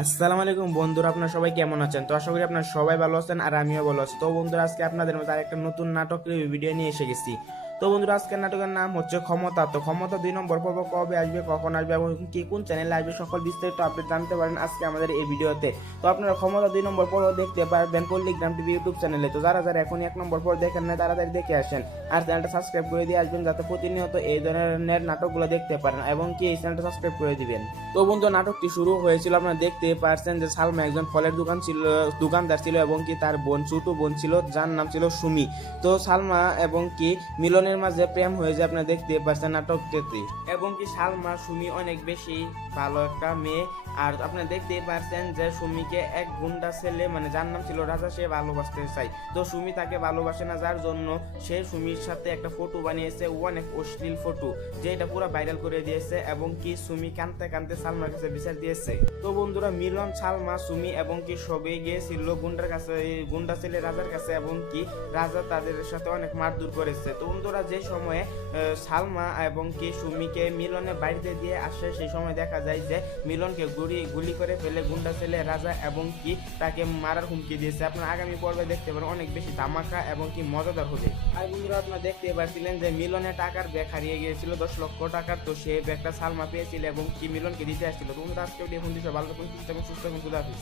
আসসালামু আলাইকুম বন্ধুরা, আপনারা সবাই কেমন আছেন? তো আশা করি আপনারা সবাই ভালো আছেন আর আমিও ভালো আছি। তো বন্ধুরা, আজকে আপনাদের মধ্যে আরেকটা নতুন নাটক ভিডিও নিয়ে এসে গেছি। তো বন্ধুরা, আজকের নাটকের নাম হচ্ছে ক্ষমতা। তো ক্ষমতা 2 নম্বর পর্ব কবে আসবে, কখন আসবে এবং কি কোন চ্যানেলে আসবে, সকল বিস্তারিত আপডেট জানতে পারেন আজকে আমাদের এই ভিডিওতে। তো আপনারা ক্ষমতা 2 নম্বর পর্ব দেখতে পারবেন পল্লিগ্রাম টিভি ইউটিউব চ্যানেলে। তো যারা যারা এখন 1 নম্বর পর্ব দেখেন না, তাড়াতাড়ি দেখে আসেন আর চ্যানেলটা সাবস্ক্রাইব করে দিয়ে আসবেন, যাতে প্রতিনিয়ত এই ধরনের নাটকগুলো দেখতে পারেন এবং কি এই চ্যানেলটা সাবস্ক্রাইব করে দিবেন। তো বন্ধু, নাটকটি শুরু হয়েছিল, আপনারা দেখতে পারছেন যে সালমা একজন ফলের দোকানদার ছিল এবং কি তার ছোট বোন ছিল যার নাম ছিল সুমি। তো সালমা এবং কি মিলনের মাঝে প্রেম হয়ে যায়, আপনারা দেখতে পারছেন নাটকটিতে। এবং কি সালমা সুমি অনেক বেশি ভালো একটা মেয়ে। আর আপনারা দেখতে পারছেন যে সুমিকে এক গুন্ডা ছেলে, মানে যার নাম ছিল রাজা, সে ভালোবাসতে চায়। তো সুমি তাকে ভালোবাসে না, যার জন্য সে সুমির সাথে একটা ফটো বানিয়েছে, অনেক অশ্লীল ফটো, যেটা পুরো ভাইরাল করে দিয়েছে এবং কি সুমি কাঁদতে কাঁদতে সালমার কাছে বিচার দিয়েছে। তো বন্ধুরা, মিলন, সালমা, সুমি এবং কি সবাই গিয়েছিল গুন্ডার কাছে, গুন্ডা ছেলে রাজার কাছে, এবং কি রাজা তাদের সাথে অনেক মারধর করেছে। তো বন্ধুরা, যে সময়ে সালমা এবং কি সুমিকে মিলনের বাড়িতে দিয়ে আসে, সেই সময় দেখা যায় যে মিলনকে গুলি করে ফেলে গুন্ডা ছেলে রাজা এবং কি তাকে মারার হুমকি দিয়েছে। আপনারা আগামী পর্বে দেখতে পারেন, অনেক বেশি ধামাকা এবং কি মজাদার হবে। আর বন্ধুরা, আপনারা দেখতে পাচ্ছিলেন যে মিলনের টাকার ব্যাগ হারিয়ে গিয়েছিল, 10 লক্ষ টাকার। তো সেই ব্যাগটা সালমা পেয়েছিল এবং কি মিলনকে দিতে আসছিল। তো বন্ধুরা, আজকে ভালো থাকুন, সুস্থ থাকুন, খুদা হাফেজ।